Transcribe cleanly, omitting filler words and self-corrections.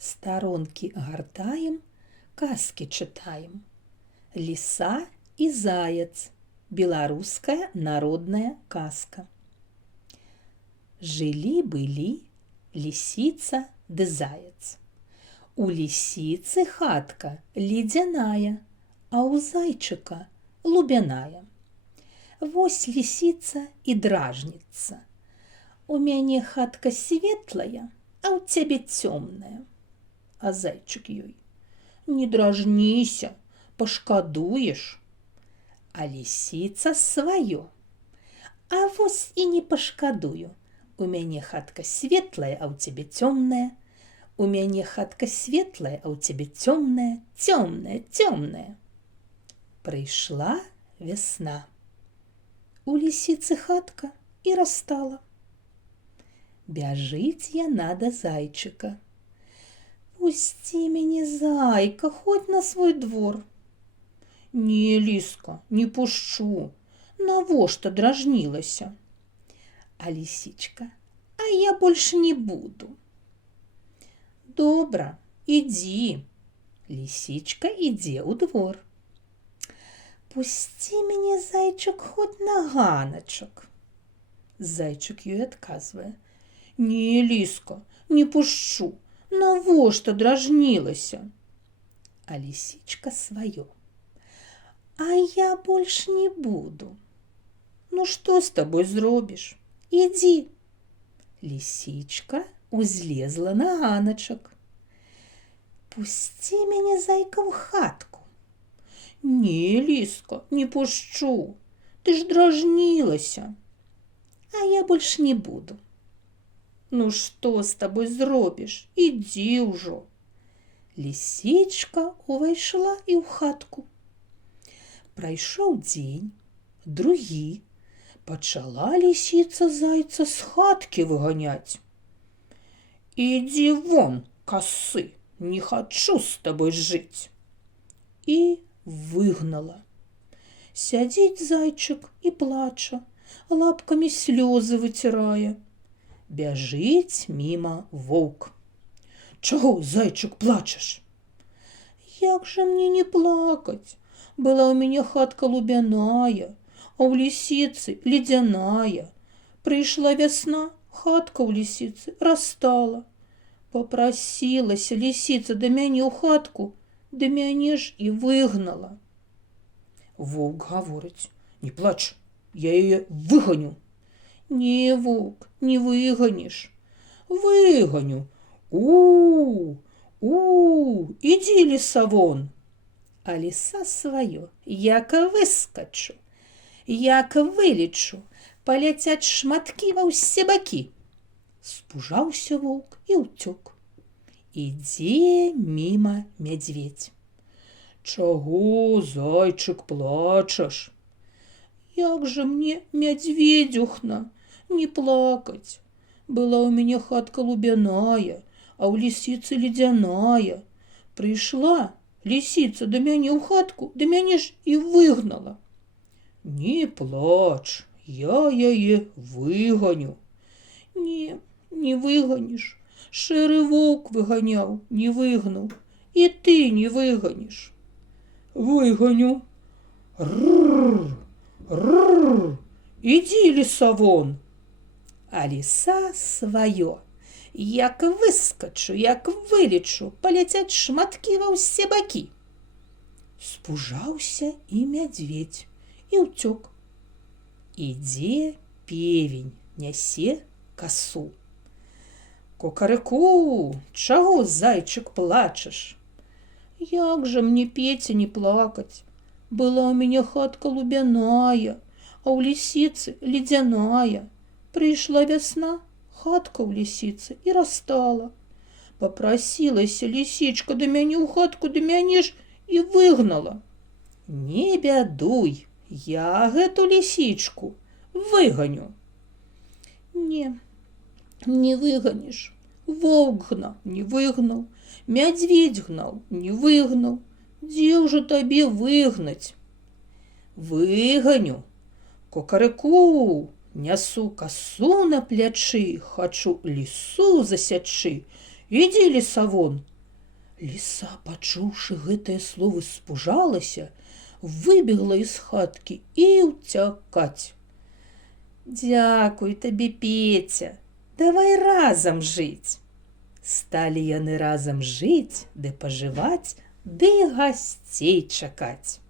Старонкі гартаем, казкі чытаем. Ліса і заяц. Беларуская народная казка. Жылі-былі лісіца ды заяц. У лісіцы хатка ледзяная, а ў зайчыка лубяная. Вось лісіца і дражніцца. У мяне хатка светлая, а ў цябе цёмная. А зайчык ёй: не дражніся, пашкадуеш. А лісіца сваё: а вось і не пашкадую. У мяне хатка светлая, а ў цябе цёмная. У мяне хатка светлая, а ў цябе цёмная, цёмная, цёмная. Прыйшла вясна. У лісіцы хатка і растала. Бяжыць яна да зайчыка: пусці мяне, зайка, хоть на свой двор. Не, ліска, не пушчу, навошта дражнілася? А лісічка: а я больш не буду. Добра, ідзі. Лісічка ідзе ў двор. Пусці мяне, зайчык, хоть на ганачак. Зайчык ёй адказвае: не, ліска, не пушчу, навошта дражнілася? А лісічка сваё: а я больш не буду. Ну што з табой зробіш? Ідзі. Лісічка узлезла на ганачак. Пусці мяне, зайка, ў хатку. Не, ліска, не пушчу, ты ж дражнілася. А я больш не буду. Ну што з табой зробіш? Ідзі ўжо. Лісічка увайшла і ў хатку. Прайшоў дзень, другі. Пачала лісіца зайца з хаткі выганяць. Ідзі вон, касы, не хачу з табой жыць. І выгнала. Сядзіць зайчык і плача, лапкамі слёзы выцірае. Бяжыць міма воўк. Чаго, зайчык, плачаш? Як жа мне не плакаць? Была ў мяне хатка лубяная, а ў лісіцы ледзяная. Прыйшла вясна, хатка ў лісіцы растала. Папрасілася лісіца да мяне ў хатку, да мяне ж і выгнала. Воўк гаворыць: не плач, я яе выганю. Не, воўк, не выганіш. Выганю. Ідзі, ліса, вон. А ліса сваё: як выскачу, як вылечу, паляцяць шматкі ва ўсе бакі. Спужаўся воўк і ўцёк. Ідзе міма мядзведзь. Чаго, зайчык, плачаш? Як жа мне, мядзведзюхна, не плакаць? Была ў мяне хатка лубяная, а ў лісіцы ледзяная. Прыйшла лісіца да мяне ў хатку, да мяне ж і выгнала. Не плач, я яе выганю. Не, не выганіш. Шэры воўк выганяў, не выгнаў. І ты не выганіш. Выганю. Рррр, рррр, ідзі, ліса, вон. А ліса сваё: як выскачу, як вылечу, паляцяць шматкі ва ўсе бакі. Спужаўся і мядзведзь і ўцёк. Ідзе певень, нясе касу. Кукарыку, чаго, зайчык, плачаш? Як жа мне, Пеця, не плакаць? Была ў мяне хатка лубяная, а ў лісіцы ледзяная. Прыйшла вясна, хатка ў лісіцы і растала. Папрасілася лісічка да мяне ў хатку, да мяне ж і выгнала. Не бядуй, я гэту лісічку выганю. Не, не выганіш. Воўк гнаў, не выгнаў, мядзведзь гнаў, не выгнаў. Дзе ўжо табе выгнаць? Выганю. Кукарыку, нясу касу на плячы, хачу лісу засячы. Ідзі, ліса, вон, Ліса, пачуўшы гэтыя словы, спужалася, выбегла из хаткі і ўцякаць. «Дзякуй табе, Петя, давай разам жыць!» Сталі яны разам жыць, ды пажываць, ды гасцей чакаць.